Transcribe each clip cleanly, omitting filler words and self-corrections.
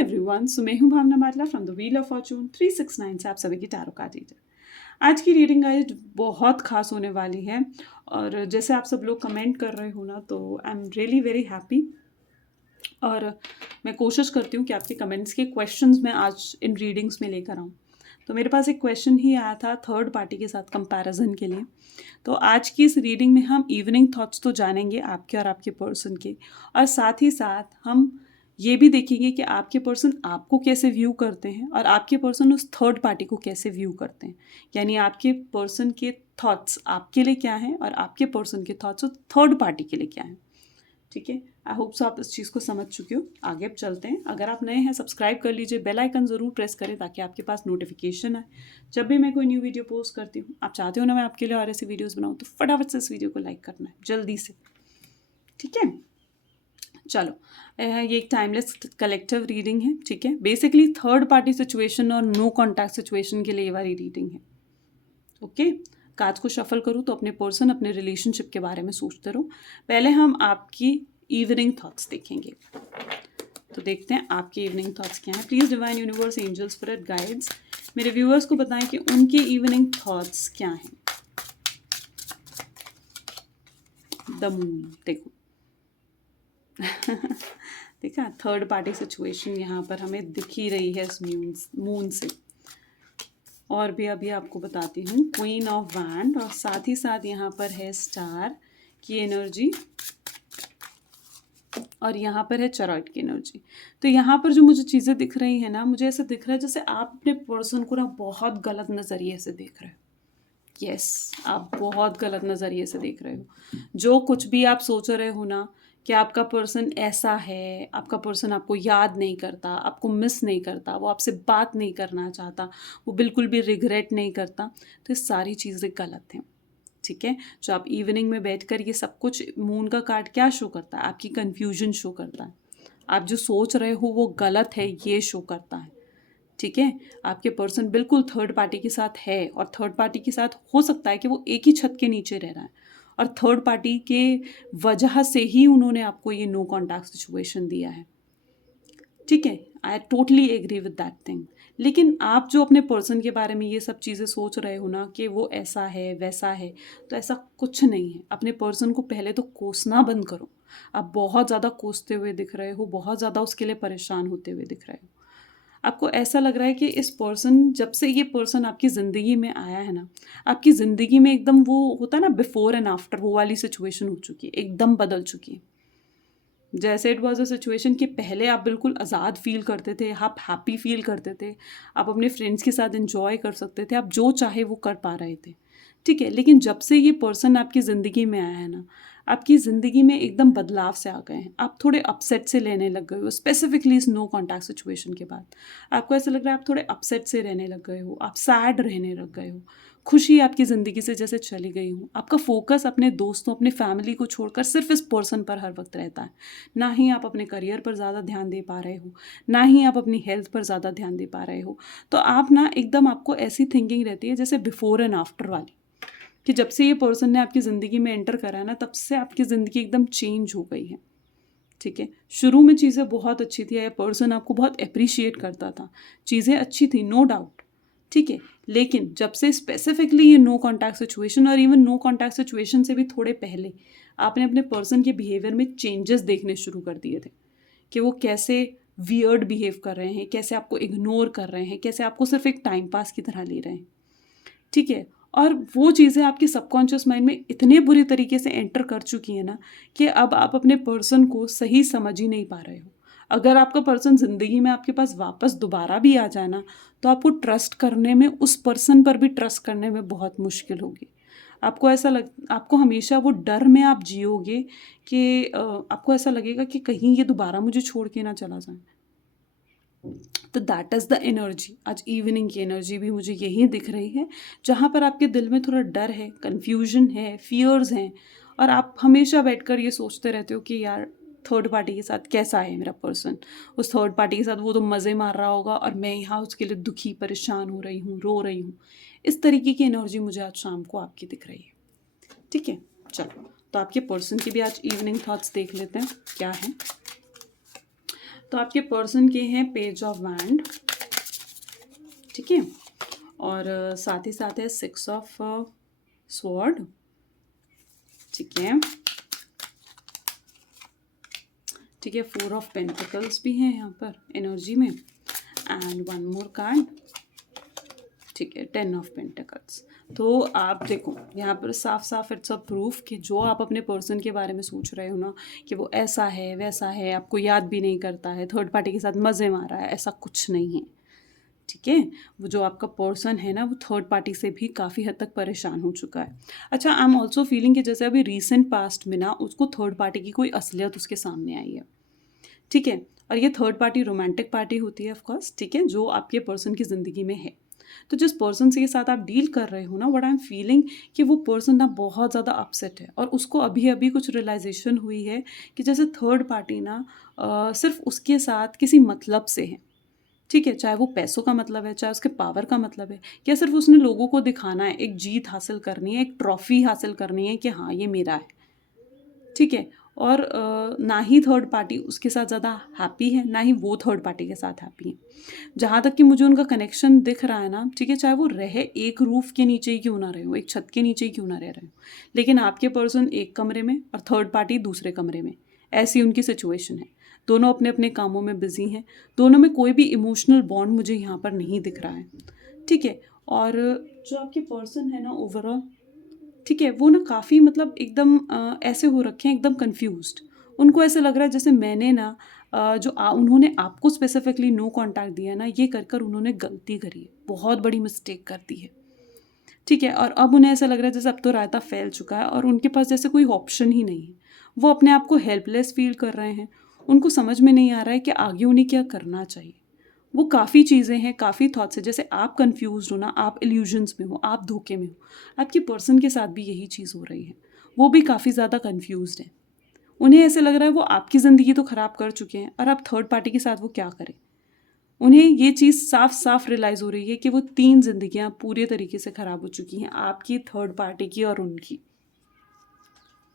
Everyone, so मैं हूं Bhavna Batla from the wheel of fortune 369 से आप सभी की टैरो कार्ड रीडर। आज की रीडिंग गाइस बहुत खास होने वाली है और जैसे आप सब लोग कमेंट कर रहे हो ना, तो I am really very happy. और मैं कोशिश करती हूँ कि आपके कमेंट्स के क्वेश्चंस मैं आज इन रीडिंग्स में लेकर आऊँ। तो मेरे पास एक क्वेश्चन ही आया था थर्ड पार्टी के साथ कंपैरिजन के लिए। तो आज की इस रीडिंग में हम इवनिंग थॉट्स तो जानेंगे आपके और आपके पर्सन के, और साथ ही साथ हम ये भी देखेंगे कि आपके पर्सन आपको कैसे व्यू करते हैं और आपके पर्सन उस थर्ड पार्टी को कैसे व्यू करते हैं। यानी आपके पर्सन के थॉट्स आपके लिए क्या हैं और आपके पर्सन के थॉट्स उस थर्ड पार्टी के लिए क्या हैं। ठीक है, आई होप सो आप इस चीज़ को समझ चुके हो। आगे अब चलते हैं। अगर आप नए हैं सब्सक्राइब कर लीजिए, बेल आइकन ज़रूर प्रेस करें ताकि आपके पास नोटिफिकेशन आए जब भी मैं कोई न्यू वीडियो पोस्ट करती हूँ। आप चाहते हो ना मैं आपके लिए और ऐसी वीडियोस बनाऊँ, तो फटाफट से इस वीडियो को लाइक करना है जल्दी से। ठीक है, चलो ये एक टाइमलेस कलेक्टिव रीडिंग है। ठीक है, बेसिकली थर्ड पार्टी सिचुएशन और नो कॉन्टैक्ट सिचुएशन के लिए ये वाली रीडिंग है। ओके, कार्ड्स को शफल करूँ तो अपने पर्सन अपने रिलेशनशिप के बारे में सोचते रहो। पहले हम आपकी इवनिंग थॉट्स देखेंगे, तो देखते हैं आपके इवनिंग थॉट्स क्या हैं। Please divine universe angels spirit guides मेरे व्यूअर्स को बताएं कि उनके इवनिंग थॉट्स क्या हैं। द मून, देखो देखा, थर्ड पार्टी सिचुएशन यहाँ पर हमें दिख ही रही है इस मून से। और भी अभी आपको बताती हूँ क्वीन ऑफ वैंड, और साथ ही साथ यहाँ पर है स्टार की एनर्जी और यहाँ पर है चरॉइट की एनर्जी। तो यहाँ पर जो मुझे चीज़ें दिख रही हैं ना, मुझे ऐसा दिख रहा है जैसे आप अपने पर्सन को ना बहुत गलत नज़रिए से देख रहे हो। यस, आप बहुत गलत नज़रिए से देख रहे हो। जो कुछ भी आप सोच रहे हो ना कि आपका पर्सन ऐसा है, आपका पर्सन आपको याद नहीं करता, आपको मिस नहीं करता, वो आपसे बात नहीं करना चाहता, वो बिल्कुल भी रिग्रेट नहीं करता, तो ये सारी चीज़ें गलत हैं। ठीक है, जो आप इवनिंग में बैठकर ये सब कुछ, मून का कार्ड क्या शो करता है? आपकी कन्फ्यूजन शो करता है। आप जो सोच रहे हो वो गलत है, ये शो करता है। ठीक है, आपके पर्सन बिल्कुल थर्ड पार्टी के साथ है और थर्ड पार्टी के साथ हो सकता है कि वो एक ही छत के नीचे रह रहा है और थर्ड पार्टी के वजह से ही उन्होंने आपको ये नो कॉन्टैक्ट सिचुएशन दिया है। ठीक है, I totally agree with that thing. लेकिन आप जो अपने पर्सन के बारे में ये सब चीज़ें सोच रहे हो ना कि वो ऐसा है वैसा है, तो ऐसा कुछ नहीं है। अपने पर्सन को पहले तो कोसना बंद करो। आप बहुत ज़्यादा कोसते हुए दिख रहे हो, बहुत ज़्यादा उसके लिए परेशान होते हुए दिख रहे हो। आपको ऐसा लग रहा है कि इस पर्सन, जब से ये पर्सन आपकी ज़िंदगी में आया है ना, आपकी ज़िंदगी में एकदम वो होता है ना बिफोर एंड आफ्टर, वो वाली सिचुएशन हो चुकी है, एकदम बदल चुकी है। जैसे इट वॉज अ सिचुएशन कि पहले आप बिल्कुल आज़ाद फील करते थे, आप हैप्पी फील करते थे, आप अपने फ्रेंड्स के साथ एंजॉय कर सकते थे, आप जो चाहे वो कर पा रहे थे। ठीक है, लेकिन जब से ये पर्सन आपकी ज़िंदगी में आया है ना, आपकी ज़िंदगी में एकदम बदलाव से आ गए हैं। आप थोड़े अपसेट से लेने लग गए हो, स्पेसिफिकली इस नो कॉन्टैक्ट सिचुएशन के बाद आपको ऐसा लग रहा है आप थोड़े अपसेट से रहने लग गए हो, आप सैड रहने लग गए हो, खुशी आपकी ज़िंदगी से जैसे चली गई हो। आपका फोकस अपने दोस्तों, अपने फैमिली को छोड़कर सिर्फ इस पर्सन पर हर वक्त रहता है। ना ही आप अपने करियर पर ज़्यादा ध्यान दे पा रहे हो, ना ही आप अपनी हेल्थ पर ज़्यादा ध्यान दे पा रहे हो। तो आप ना एकदम, आपको ऐसी थिंकिंग रहती है जैसे बिफोर एंड आफ्टर वाली, कि जब से ये पर्सन ने आपकी ज़िंदगी में एंटर करा है ना, तब से आपकी ज़िंदगी एकदम चेंज हो गई है। ठीक है, शुरू में चीज़ें बहुत अच्छी थी, ये पर्सन आपको बहुत अप्रिशिएट करता था, चीज़ें अच्छी थी, नो डाउट। ठीक है, लेकिन जब से स्पेसिफिकली ये नो कॉन्टैक्ट सिचुएशन, और इवन नो कॉन्टैक्ट सिचुएशन से भी थोड़े पहले, आपने अपने पर्सन के बिहेवियर में चेंजेस देखने शुरू कर दिए थे कि वो कैसे वियर्ड बिहेव कर रहे हैं, कैसे आपको इग्नोर कर रहे हैं, कैसे आपको सिर्फ एक टाइम पास की तरह ले रहे हैं। ठीक है, और वो चीज़ें आपके सबकॉन्शियस माइंड में इतने बुरी तरीके से एंटर कर चुकी हैं ना कि अब आप अपने पर्सन को सही समझ ही नहीं पा रहे हो। अगर आपका पर्सन ज़िंदगी में आपके पास वापस दोबारा भी आ जाए ना, तो आपको ट्रस्ट करने में, उस पर्सन पर भी ट्रस्ट करने में बहुत मुश्किल होगी। आपको हमेशा वो डर में आप जियोगे कि आपको ऐसा लगेगा कि कहीं ये दोबारा मुझे छोड़ के ना चला जाए। तो दैट इज़ द एनर्जी। आज इवनिंग की एनर्जी भी मुझे यही दिख रही है, जहाँ पर आपके दिल में थोड़ा डर है, कन्फ्यूजन है, फियर्स हैं, और आप हमेशा बैठकर ये सोचते रहते हो कि यार थर्ड पार्टी के साथ कैसा है मेरा पर्सन, उस थर्ड पार्टी के साथ वो तो मज़े मार रहा होगा और मैं यहाँ उसके लिए दुखी, परेशान हो रही हूँ, रो रही हूँ। इस तरीके की एनर्जी मुझे आज शाम को आपकी दिख रही है। ठीक है, चलो तो आपके पर्सन की भी आज इवनिंग थॉट्स देख लेते हैं क्या है। तो आपके पर्सन के हैं पेज ऑफ वैंड, ठीक है, और साथ ही साथ है 6 ऑफ स्वॉर्ड, ठीक है, ठीक है, 4 ऑफ पेंटिकल्स भी हैं यहाँ पर एनर्जी में, एंड वन मोर कार्ड, ठीक है, 10 ऑफ पेंटिकल्स। तो आप देखो यहाँ पर साफ साफ इट्स अ प्रूफ कि जो आप अपने पर्सन के बारे में सोच रहे हो ना कि वो ऐसा है वैसा है, आपको याद भी नहीं करता है, थर्ड पार्टी के साथ मज़े मार रहा है, ऐसा कुछ नहीं है, ठीक है। वो जो आपका पर्सन है ना वो थर्ड पार्टी से भी काफ़ी हद तक परेशान हो चुका है। अच्छा, आई एम ऑल्सो फीलिंग कि जैसे अभी रिसेंट पास्ट में ना उसको थर्ड पार्टी की कोई असलियत उसके सामने आई है, ठीक है, और ये थर्ड पार्टी रोमांटिक पार्टी होती है ऑफकोर्स, ठीक है, जो आपके पर्सन की ज़िंदगी में है। तो जिस पर्सन से के साथ आप डील कर रहे हो ना, व्हाट आई एम फीलिंग कि वो पर्सन ना बहुत ज़्यादा अपसेट है और उसको अभी अभी कुछ रियलाइजेशन हुई है कि जैसे थर्ड पार्टी ना सिर्फ उसके साथ किसी मतलब से है, ठीक है, चाहे वो पैसों का मतलब है, चाहे उसके पावर का मतलब है, या सिर्फ उसने लोगों को दिखाना है, एक जीत हासिल करनी है, एक ट्रॉफी हासिल करनी है कि हाँ ये मेरा है, ठीक है। और ना ही थर्ड पार्टी उसके साथ ज़्यादा हैप्पी है, ना ही वो थर्ड पार्टी के साथ हैप्पी है। जहाँ तक कि मुझे उनका कनेक्शन दिख रहा है ना, ठीक है, चाहे वो रहे एक रूफ के नीचे ही क्यों ना रहे हो, एक छत के नीचे ही क्यों ना रह रहे हो, लेकिन आपके पर्सन एक कमरे में और थर्ड पार्टी दूसरे कमरे में, ऐसी उनकी सिचुएशन है। दोनों अपने अपने कामों में बिजी हैं, दोनों में कोई भी इमोशनल बॉन्ड मुझे यहाँ पर नहीं दिख रहा है, ठीक है। और जो आपके पर्सन है ना ओवरऑल, ठीक है, वो ना काफ़ी मतलब एकदम ऐसे हो रखे हैं, एकदम कंफ्यूज्ड। उनको ऐसे लग रहा है जैसे मैंने ना उन्होंने आपको स्पेसिफिकली नो कॉन्टैक्ट दिया ना, ये कर कर उन्होंने गलती करी है, बहुत बड़ी मिस्टेक कर दी है, ठीक है। और अब उन्हें ऐसा लग रहा है जैसे अब तो रायता फैल चुका है और उनके पास जैसे कोई ऑप्शन ही नहीं है। वो अपने आप को हेल्पलेस फील कर रहे हैं, उनको समझ में नहीं आ रहा है कि आगे उन्हें क्या करना चाहिए। वो काफ़ी चीज़ें हैं, काफ़ी थॉट्स है, जैसे आप कंफ्यूज्ड हो ना, आप इल्यूजन्स में हो, आप धोखे में हो, आपके पर्सन के साथ भी यही चीज़ हो रही है। वो भी काफ़ी ज़्यादा कंफ्यूज्ड है, उन्हें ऐसे लग रहा है वो आपकी ज़िंदगी तो ख़राब कर चुके हैं और अब थर्ड पार्टी के साथ वो क्या करें। उन्हें ये चीज़ साफ साफ रियलाइज़ हो रही है कि वो 3 ज़िंदगियाँ पूरे तरीके से ख़राब हो चुकी हैं, आपकी, थर्ड पार्टी की और उनकी,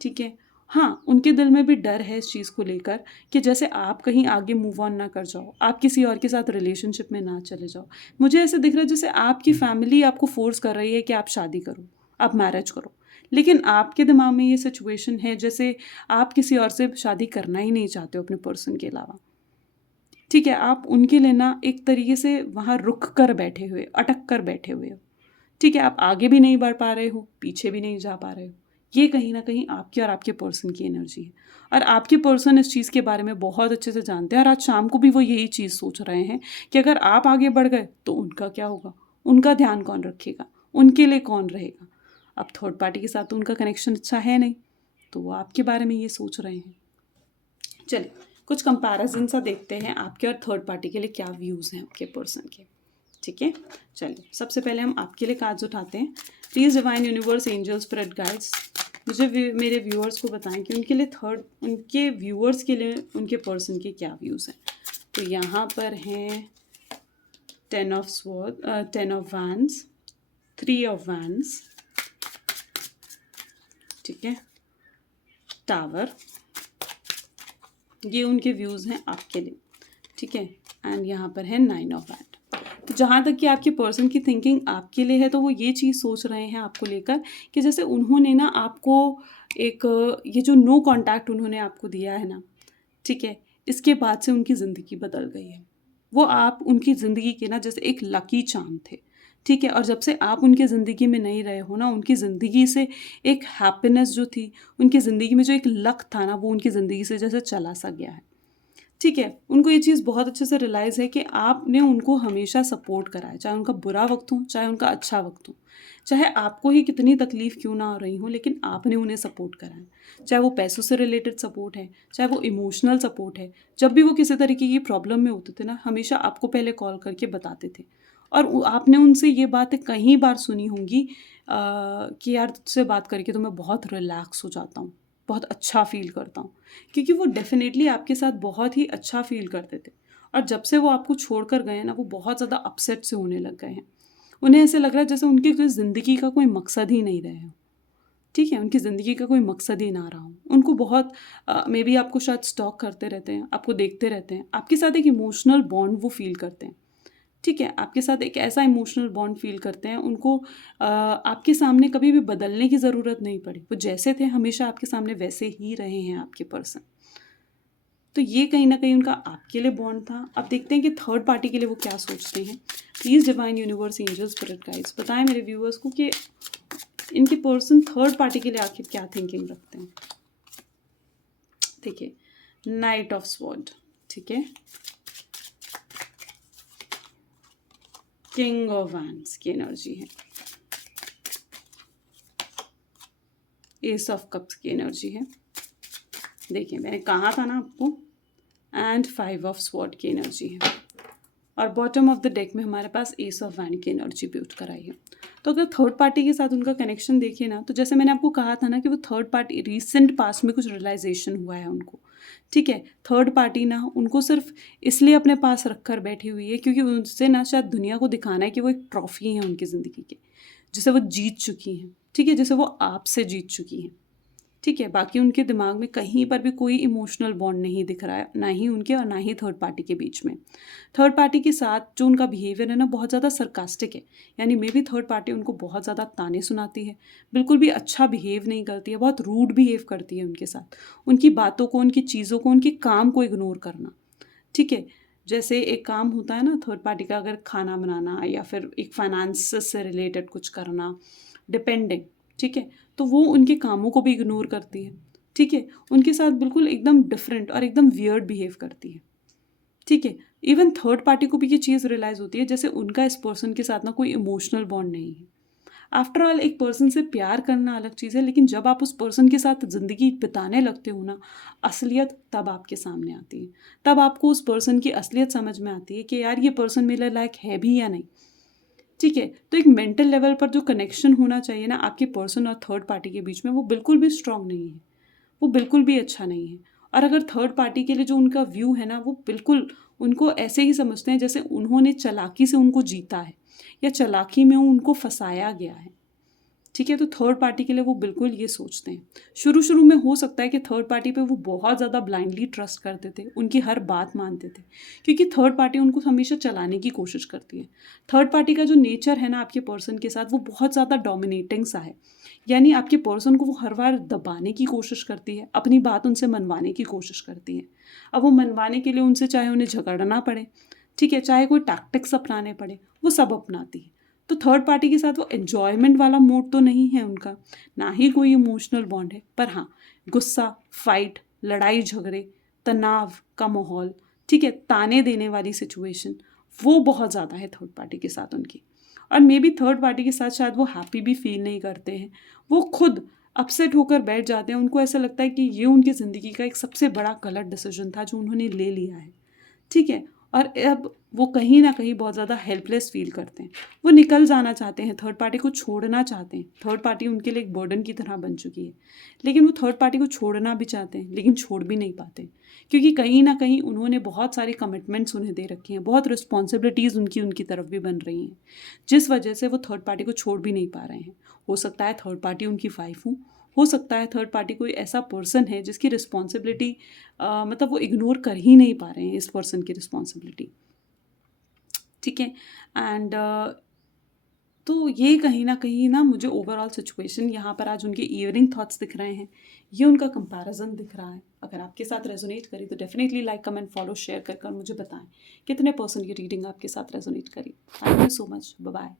ठीक है। हाँ, उनके दिल में भी डर है इस चीज़ को लेकर कि जैसे आप कहीं आगे मूव ऑन ना कर जाओ, आप किसी और के साथ रिलेशनशिप में ना चले जाओ। मुझे ऐसे दिख रहा है जैसे आपकी फैमिली आपको फोर्स कर रही है कि आप शादी करो, आप मैरिज करो, लेकिन आपके दिमाग में ये सिचुएशन है जैसे आप किसी और से शादी करना ही नहीं चाहते हो अपने पर्सन के अलावा, ठीक है। आप उनके लिए ना एक तरीके से वहाँ रुक कर बैठे हुए, अटक कर बैठे हुए हो, ठीक है। आप आगे भी नहीं बढ़ पा रहे हो, पीछे भी नहीं जा पा रहे हो। ये कहीं ना कहीं आपकी और आपके पर्सन की एनर्जी है, और आपके पर्सन इस चीज़ के बारे में बहुत अच्छे से जानते हैं, और आज शाम को भी वो यही चीज़ सोच रहे हैं कि अगर आप आगे बढ़ गए तो उनका क्या होगा, उनका ध्यान कौन रखेगा, उनके लिए कौन रहेगा। अब थर्ड पार्टी के साथ तो उनका कनेक्शन अच्छा है नहीं, तो वो आपके बारे में ये सोच रहे हैं। चलिए कुछ कंपैरिजन सा देखते हैं आपके और थर्ड पार्टी के लिए क्या व्यूज़ हैं आपके पर्सन के, ठीक है। चलिए सबसे पहले हम आपके लिए कार्ड्स उठाते हैं। Please divine universe, angels, spirit guides, मुझे मेरे व्यूअर्स को बताएं कि उनके लिए उनके व्यूअर्स के लिए उनके पर्सन के क्या व्यूज़ हैं। तो यहाँ पर हैं 10 of sword, 10 of wands, 3 of wands, ठीक है, टावर, ये उनके व्यूज़ हैं आपके लिए, ठीक है। एंड यहाँ पर है 9 ऑफ वैंड। तो जहाँ तक कि आपके पर्सन की थिंकिंग आपके लिए है, तो वो ये चीज़ सोच रहे हैं आपको लेकर कि जैसे उन्होंने ना आपको एक ये जो नो कांटेक्ट उन्होंने आपको दिया है ना, ठीक है, इसके बाद से उनकी ज़िंदगी बदल गई है। वो आप उनकी ज़िंदगी के ना जैसे एक लकी चार्म थे, ठीक है, और जब से आप उनकी ज़िंदगी में नहीं रहे हो ना, उनकी ज़िंदगी से एक हैप्पीनेस जो थी, उनकी ज़िंदगी में जो एक लक था ना, वो उनकी ज़िंदगी से जैसे चला सा गया है, ठीक है। उनको ये चीज़ बहुत अच्छे से रियलाइज़ है कि आपने उनको हमेशा सपोर्ट करा है, चाहे उनका बुरा वक्त हो, चाहे उनका अच्छा वक्त हो, चाहे आपको ही कितनी तकलीफ़ क्यों ना हो रही हो, लेकिन आपने उन्हें सपोर्ट करा है। चाहे वो पैसों से रिलेटेड सपोर्ट है, चाहे वो इमोशनल सपोर्ट है। जब भी वो किसी तरीके की प्रॉब्लम में होते थे ना, हमेशा आपको पहले कॉल करके बताते थे, और आपने उनसे ये बातें कई बार सुनी होंगी कि यार तुझसे बात करके तो मैं बहुत रिलैक्स हो जाता हूँ, बहुत अच्छा फ़ील करता हूँ, क्योंकि वो डेफ़िनेटली आपके साथ बहुत ही अच्छा फ़ील करते थे। और जब से वो आपको छोड़कर गए हैं ना, वो बहुत ज़्यादा अपसेट से होने लग गए हैं। उन्हें ऐसे लग रहा है जैसे उनकी कोई ज़िंदगी का कोई मकसद ही नहीं रहे हो, ठीक है, उनकी ज़िंदगी का कोई मकसद ही ना रहा हो। उनको बहुत मे बी आपको शायद स्टॉक करते रहते हैं, आपको देखते रहते हैं, आपके साथ एक इमोशनल बॉन्ड वो फ़ील करते हैं। ठीक है, आपके साथ एक ऐसा इमोशनल बॉन्ड फ़ील करते हैं, उनको आपके सामने कभी भी बदलने की ज़रूरत नहीं पड़ी। वो जैसे थे हमेशा आपके सामने वैसे ही रहे हैं आपके पर्सन। तो ये कहीं न कहीं उनका आपके लिए बॉन्ड था। अब देखते हैं कि थर्ड पार्टी के लिए वो क्या सोचते हैं। Please divine universe, angels, spirit guides बताएँ मेरे व्यूअर्स को कि इनके पर्सन थर्ड पार्टी के लिए आखिर क्या थिंकिंग रखते हैं। देखिए, नाइट ऑफ स्वॉर्ड, ठीक है, किंग ऑफ वैंड्स की एनर्जी है, एस ऑफ कप्स की एनर्जी है। देखिए, मैंने कहा था ना आपको, एंड 5 ऑफ स्वॉर्ड की एनर्जी है, और बॉटम ऑफ द डेक में हमारे पास एस ऑफ वैंड की एनर्जी बिल्ड कराई है। तो अगर थर्ड पार्टी के साथ उनका कनेक्शन देखिए ना, तो जैसे मैंने आपको कहा था ना कि वो थर्ड पार्टी रिसेंट पास्ट में कुछ रियलाइजेशन हुआ है उनको। ठीक है, थर्ड पार्टी ना उनको सिर्फ इसलिए अपने पास रख कर बैठी हुई है क्योंकि उनसे ना शायद दुनिया को दिखाना है कि वो एक ट्रॉफी है उनकी ज़िंदगी की, जिसे वो जीत चुकी हैं। ठीक है, जिसे वो आपसे जीत चुकी हैं। ठीक है, बाकी उनके दिमाग में कहीं पर भी कोई इमोशनल बॉन्ड नहीं दिख रहा है, ना ही उनके और ना ही थर्ड पार्टी के बीच में। थर्ड पार्टी के साथ जो उनका बिहेवियर है ना, बहुत ज़्यादा सरकास्टिक है। यानी मे बी थर्ड पार्टी उनको बहुत ज़्यादा ताने सुनाती है, बिल्कुल भी अच्छा बिहेव नहीं करती है, बहुत रूड बिहेव करती है उनके साथ। उनकी बातों को, उनकी चीज़ों को, उनके काम को इग्नोर करना। ठीक है, जैसे एक काम होता है ना थर्ड पार्टी का, अगर खाना बनाना या फिर एक फाइनेंस से रिलेटेड कुछ करना, डिपेंडिंग, ठीक है, तो वो उनके कामों को भी इग्नोर करती है। ठीक है, उनके साथ बिल्कुल एकदम डिफरेंट और एकदम वियर्ड बिहेव करती है। ठीक है, इवन थर्ड पार्टी को भी ये चीज़ रियलाइज़ होती है जैसे उनका इस पर्सन के साथ ना कोई इमोशनल बॉन्ड नहीं है। आफ्टर ऑल एक पर्सन से प्यार करना अलग चीज़ है, लेकिन जब आप उस पर्सन के साथ ज़िंदगी बिताने लगते हो ना, असलियत तब आपके सामने आती है। तब आपको उस पर्सन की असलियत समझ में आती है कि यार ये पर्सन मेरे लायक है भी या नहीं। ठीक है, तो एक मेंटल लेवल पर जो कनेक्शन होना चाहिए ना आपके पर्सन और थर्ड पार्टी के बीच में, वो बिल्कुल भी स्ट्रांग नहीं है, वो बिल्कुल भी अच्छा नहीं है। और अगर थर्ड पार्टी के लिए जो उनका व्यू है ना, वो बिल्कुल उनको ऐसे ही समझते हैं जैसे उन्होंने चालाकी से उनको जीता है या चालाकी में उनको फंसाया गया है। ठीक है, तो थर्ड पार्टी के लिए वो बिल्कुल ये सोचते हैं। शुरू-शुरू में हो सकता है कि थर्ड पार्टी पे वो बहुत ज़्यादा ब्लाइंडली ट्रस्ट करते थे, उनकी हर बात मानते थे, क्योंकि थर्ड पार्टी उनको हमेशा चलाने की कोशिश करती है। थर्ड पार्टी का जो नेचर है ना आपके पर्सन के साथ, वो बहुत ज़्यादा डोमिनेटिंग सा है। यानी आपके पर्सन को वो हर बार दबाने की कोशिश करती है, अपनी बात उनसे मनवाने की कोशिश करती है। अब वो मनवाने के लिए उनसे चाहे उन्हें झगड़ना पड़े, ठीक है, चाहे कोई टैक्टिक्स अपनाने पड़े, वो सब अपनाती है। तो थर्ड पार्टी के साथ वो एन्जॉयमेंट वाला मूड तो नहीं है उनका, ना ही कोई इमोशनल बॉन्ड है, पर हाँ, गुस्सा, फाइट, लड़ाई झगड़े, तनाव का माहौल, ठीक है, ताने देने वाली सिचुएशन, वो बहुत ज़्यादा है थर्ड पार्टी के साथ उनकी। और मे बी थर्ड पार्टी के साथ शायद वो हैप्पी भी फील नहीं करते हैं, वो खुद अपसेट होकर बैठ जाते हैं। उनको ऐसा लगता है कि ये उनकी ज़िंदगी का एक सबसे बड़ा गलत डिसीजन था जो उन्होंने ले लिया है। ठीक है, और अब वो कहीं न कहीं बहुत ज़्यादा हेल्पलेस फ़ील करते हैं। वो निकल जाना चाहते हैं, थर्ड पार्टी को छोड़ना चाहते हैं। थर्ड पार्टी उनके लिए एक बर्डन की तरह बन चुकी है। लेकिन वो थर्ड पार्टी को छोड़ना भी चाहते हैं, लेकिन छोड़ भी नहीं पाते। क्योंकि कहीं न कहीं उन्होंने बहुत सारी कमिटमेंट्स उन्हें दे रखी हैं, बहुत रिस्पॉन्सिबिलिटीज़ उनकी उनकी तरफ भी बन रही हैं, जिस वजह से वो थर्ड पार्टी को छोड़ भी नहीं पा रहे हैं। हो सकता है थर्ड पार्टी उनकी वाइफ़ हो सकता है थर्ड पार्टी कोई ऐसा पर्सन है जिसकी रिस्पॉन्सिबिलिटी मतलब वो इग्नोर कर ही नहीं पा रहे हैं इस पर्सन की रिस्पॉन्सिबिलिटी। ठीक है, एंड तो ये कहीं न कहीं ना मुझे ओवरऑल सिचुएशन यहाँ पर आज उनके इवनिंग थॉट्स दिख रहे हैं, ये उनका कंपैरिज़न दिख रहा है। अगर आपके साथ रेज़ोनेट करी तो definitely like, comment, follow, share कर मुझे बताएँ कितने पर्सन की रीडिंग आपके साथ रेज़ोनेट करी। Thank you so much. Bye bye.